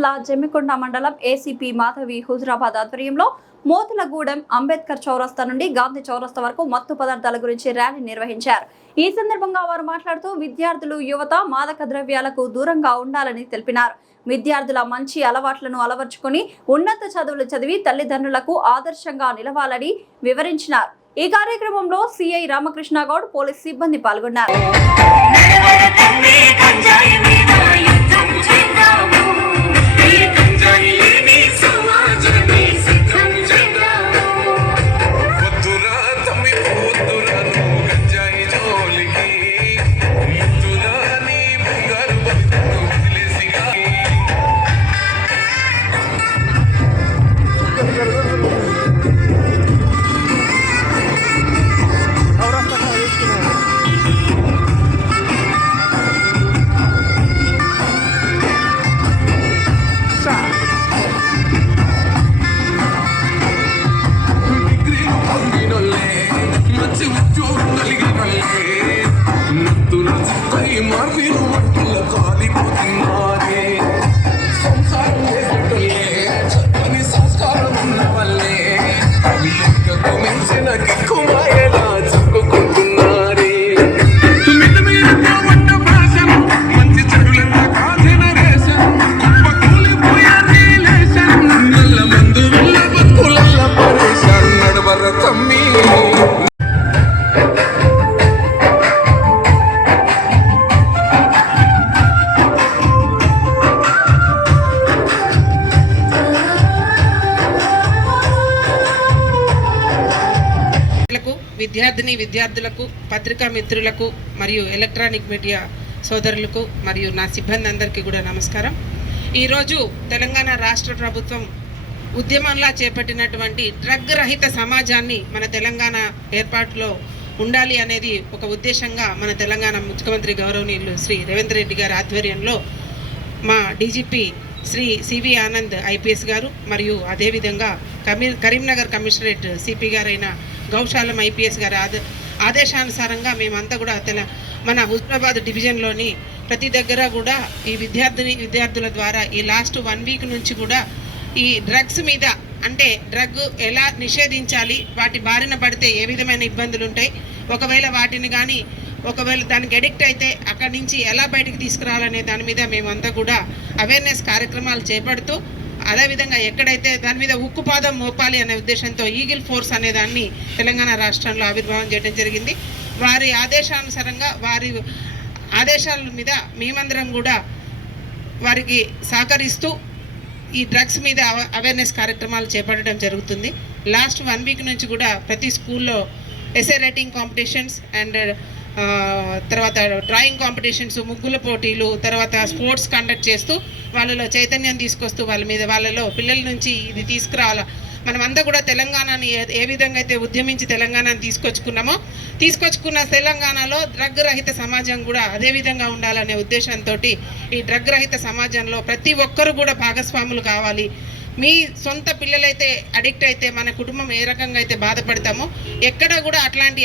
జిల్లా జమ్మికొండ మండలం ఏసీపీ మాధవి హుజురాబాద్ ఆధ్వర్యంలో మోతులగూడెం అంబేద్కర్ చౌరస్తా నుండి గాంధీ చౌరస్తా వరకు మత్తు పదార్థాల గురించి ర్యాలీ నిర్వహించారు. ఈ సందర్భంగా వారు మాట్లాడుతూ విద్యార్థులు యువత మాదక ద్రవ్యాలకు దూరంగా ఉండాలని తెలిపినారు. విద్యార్థుల మంచి అలవాట్లను అలవర్చుకుని ఉన్నత చదువులు చదివి తల్లిదండ్రులకు ఆదర్శంగా నిలవాలని వివరించినారు. ఈ కార్యక్రమంలో సిఐ రామకృష్ణ గౌడ్ పోలీస్ సిబ్బంది పాల్గొన్నారు. విద్యార్థులకు పత్రికా మిత్రులకు మరియు ఎలక్ట్రానిక్ మీడియా సోదరులకు మరియు నా సిబ్బంది అందరికీ కూడా నమస్కారం. ఈరోజు తెలంగాణ రాష్ట్ర ప్రభుత్వం ఉద్యమంలా చేపట్టినటువంటి డ్రగ్ రహిత సమాజాన్ని మన తెలంగాణ ఏర్పాటులో ఉండాలి అనేది ఒక ఉద్దేశంగా మన తెలంగాణ ముఖ్యమంత్రి గౌరవనీయులు శ్రీ రేవంత్ రెడ్డి గారి ఆధ్వర్యంలో మా DGP Shri CV Anand IPS గారు మరియు అదేవిధంగా కరీంనగర్ కమిషనరేట్ సిపి గారైన గౌశాలం ఐపీఎస్ గారి ఆదేశానుసారంగా మేమంతా కూడా మన హుజురాబాద్ డివిజన్లోని ప్రతి దగ్గర కూడా ఈ విద్యార్థుల ద్వారా ఈ లాస్ట్ 1 వీక్ నుంచి కూడా ఈ డ్రగ్స్ మీద అంటే డ్రగ్ ఎలా నిషేధించాలి, వాటి బారిన పడితే ఏ విధమైన ఇబ్బందులు ఉంటాయి, ఒకవేళ దానికి అడిక్ట్ అయితే అక్కడి నుంచి ఎలా బయటికి తీసుకురావాలనే దాని మీద మేమంతా కూడా అవేర్నెస్ కార్యక్రమాలు చేపడుతూ అదేవిధంగా ఎక్కడైతే దాని మీద ఉక్కుపాదం మోపాలి అనే ఉద్దేశంతో ఈగిల్ ఫోర్స్ అనే దాన్ని తెలంగాణ రాష్ట్రంలో ఆవిర్భావం చేయడం జరిగింది. వారి ఆదేశానుసారంగా వారి ఆదేశాల మీద మేమందరం కూడా వారికి సహకరిస్తూ ఈ డ్రగ్స్ మీద అవేర్నెస్ కార్యక్రమాలు చేపట్టడం జరుగుతుంది. లాస్ట్ 1 వీక్ నుంచి కూడా ప్రతి స్కూల్లో ఎస్ఏ రైటింగ్ కాంపిటీషన్స్ అండ్ తర్వాత డ్రాయింగ్ కాంపిటీషన్స్, ముగ్గుల పోటీలు, తర్వాత స్పోర్ట్స్ కండక్ట్ చేస్తూ వాళ్ళలో చైతన్యం తీసుకొస్తూ వాళ్ళలో పిల్లల నుంచి ఇది తీసుకురావాలా, మనమంతా కూడా తెలంగాణని ఏ విధంగా అయితే ఉద్యమించి తెలంగాణని తీసుకొచ్చుకున్న తెలంగాణలో డ్రగ్ రహిత సమాజం కూడా అదే విధంగా ఉండాలనే ఉద్దేశంతో ఈ డ్రగ్ రహిత సమాజంలో ప్రతి ఒక్కరు కూడా భాగస్వాములు కావాలి. మీ సొంత పిల్లలైతే అడిక్ట్ అయితే మన కుటుంబం ఏ రకంగా అయితే బాధపడతామో ఎక్కడ కూడా అట్లాంటి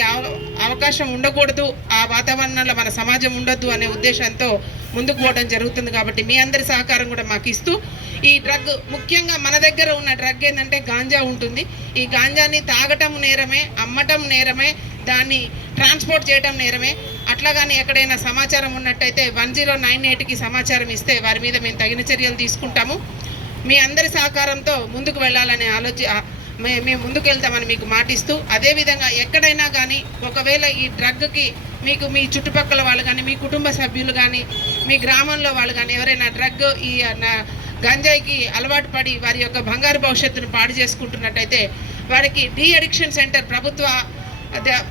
అవకాశం ఉండకూడదు, ఆ వాతావరణంలో మన సమాజం ఉండొద్దు అనే ఉద్దేశంతో ముందుకు పోవడం జరుగుతుంది. కాబట్టి మీ అందరి సహకారం కూడా మాకు ఇస్తూ ఈ డ్రగ్ ముఖ్యంగా మన దగ్గర ఉన్న డ్రగ్ ఏంటంటే గాంజా ఉంటుంది. ఈ గాంజాని తాగటం నేరమే, అమ్మటం నేరమే, దాన్ని ట్రాన్స్పోర్ట్ చేయడం నేరమే. అట్లా కానీ ఎక్కడైనా సమాచారం ఉన్నట్టయితే 1098కి సమాచారం ఇస్తే వారి మీద మేము తగిన చర్యలు తీసుకుంటాము. మీ అందరి సహకారంతో ముందుకు వెళ్ళాలనే మేము ముందుకు వెళ్తామని మీకు మాటిస్తూ, అదేవిధంగా ఎక్కడైనా కానీ ఒకవేళ ఈ డ్రగ్కి మీకు మీ చుట్టుపక్కల వాళ్ళు కానీ, మీ కుటుంబ సభ్యులు కానీ, మీ గ్రామంలో వాళ్ళు కానీ ఎవరైనా డ్రగ్ ఈ గంజాయికి అలవాటు పడి వారి యొక్క బంగారు భవిష్యత్తును పాడు చేసుకుంటున్నట్టయితే వారికి డీ అడిక్షన్ సెంటర్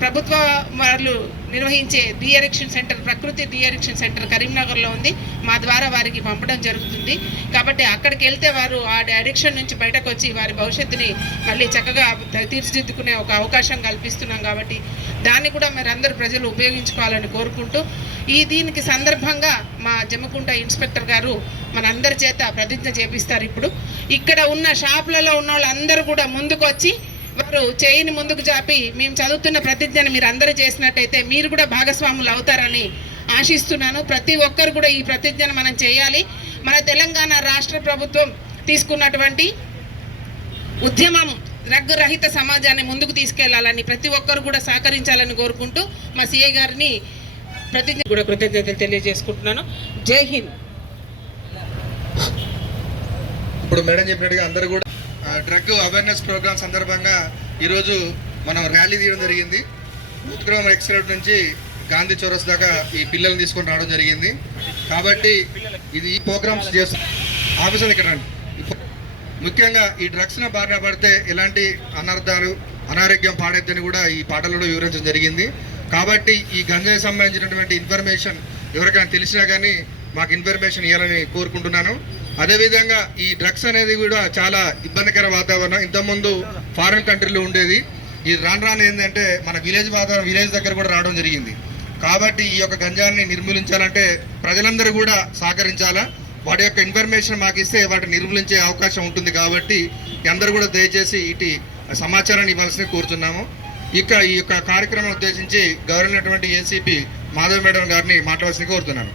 ప్రభుత్వ వాళ్ళు నిర్వహించే డీ అడిక్షన్ సెంటర్, ప్రకృతి డీ అడిక్షన్ సెంటర్ కరీంనగర్లో ఉంది. మా ద్వారా వారికి పంపడం జరుగుతుంది. కాబట్టి అక్కడికి వెళ్తే వారు ఆ అడిక్షన్ నుంచి బయటకు వచ్చి వారి భవిష్యత్తుని మళ్ళీ చక్కగా తీర్చిదిద్దుకునే ఒక అవకాశం కల్పిస్తున్నాం. కాబట్టి దాన్ని కూడా మీరందరూ ప్రజలు ఉపయోగించుకోవాలని కోరుకుంటూ దీనికి సందర్భంగా మా జమ్మకుంట ఇన్స్పెక్టర్ గారు మనందరి చేత ప్రతిజ్ఞ చేపిస్తారు. ఇప్పుడు ఇక్కడ ఉన్న షాపులలో ఉన్న వాళ్ళందరూ కూడా ముందుకు వచ్చి వారు చేయిని ముందుకు చాపి మేము చదువుతున్న ప్రతిజ్ఞను మీరు అందరూ చేసినట్టయితే మీరు కూడా భాగస్వాములు అవుతారని ఆశిస్తున్నాను. ప్రతి ఒక్కరు కూడా ఈ ప్రతిజ్ఞను మనం చేయాలి. మన తెలంగాణ రాష్ట్ర ప్రభుత్వం తీసుకున్నటువంటి ఉద్యమం డ్రగ్ రహిత సమాజాన్ని ముందుకు తీసుకెళ్లాలని ప్రతి ఒక్కరు కూడా సహకరించాలని కోరుకుంటూ మా సిఐ గారిని కూడా కృతజ్ఞతలు తెలియజేసుకుంటున్నాను. జై హింద్. ఇప్పుడు మేడం చెప్పినట్టుగా అందరూ కూడా డ్రగ్ అవేర్నెస్ ప్రోగ్రామ్ సందర్భంగా ఈరోజు మనం ర్యాలీ తీయడం జరిగింది. ముత్తుకురామ ఎక్స్ప్రెస్ నుంచి గాంధీ చౌరస్ దాకా ఈ పిల్లల్ని తీసుకొని రావడం జరిగింది. కాబట్టి ఇది ఈ ప్రోగ్రామ్స్ చేస్తుంది ఆఫీసర్ ఇక్కడ రండి. ముఖ్యంగా ఈ డ్రగ్స్ను బారిన పడితే ఎలాంటి అనర్థాలు అనారోగ్యం పాడైద్దని కూడా ఈ పాటలలో వివరించడం జరిగింది. కాబట్టి ఈ గంజాయి సంబంధించినటువంటి ఇన్ఫర్మేషన్ ఎవరికైనా తెలిసినా కానీ మాకు ఇన్ఫర్మేషన్ ఇవ్వాలని కోరుకుంటున్నాను. అదేవిధంగా ఈ డ్రగ్స్ అనేది కూడా చాలా ఇబ్బందికర వాతావరణం. ఇంతకుముందు ఫారిన్ కంట్రీలో ఉండేది, ఇది రాను ఏంటంటే మన విలేజ్ దగ్గర కూడా రావడం జరిగింది. కాబట్టి ఈ యొక్క గంజాన్ని నిర్మూలించాలంటే ప్రజలందరూ కూడా సహకరించాలా. వాటి యొక్క ఇన్ఫర్మేషన్ మాకు ఇస్తే వాటిని నిర్మూలించే అవకాశం ఉంటుంది. కాబట్టి అందరూ కూడా దయచేసి ఇటు సమాచారాన్ని ఇవ్వాల్సింది కోరుతున్నాము. ఇక ఈ యొక్క కార్యక్రమం ఉద్దేశించి గౌరవనటువంటి ఏసీపీ మాధవ్ మేడం గారిని మాట్లాడాల్సింది కోరుతున్నాను.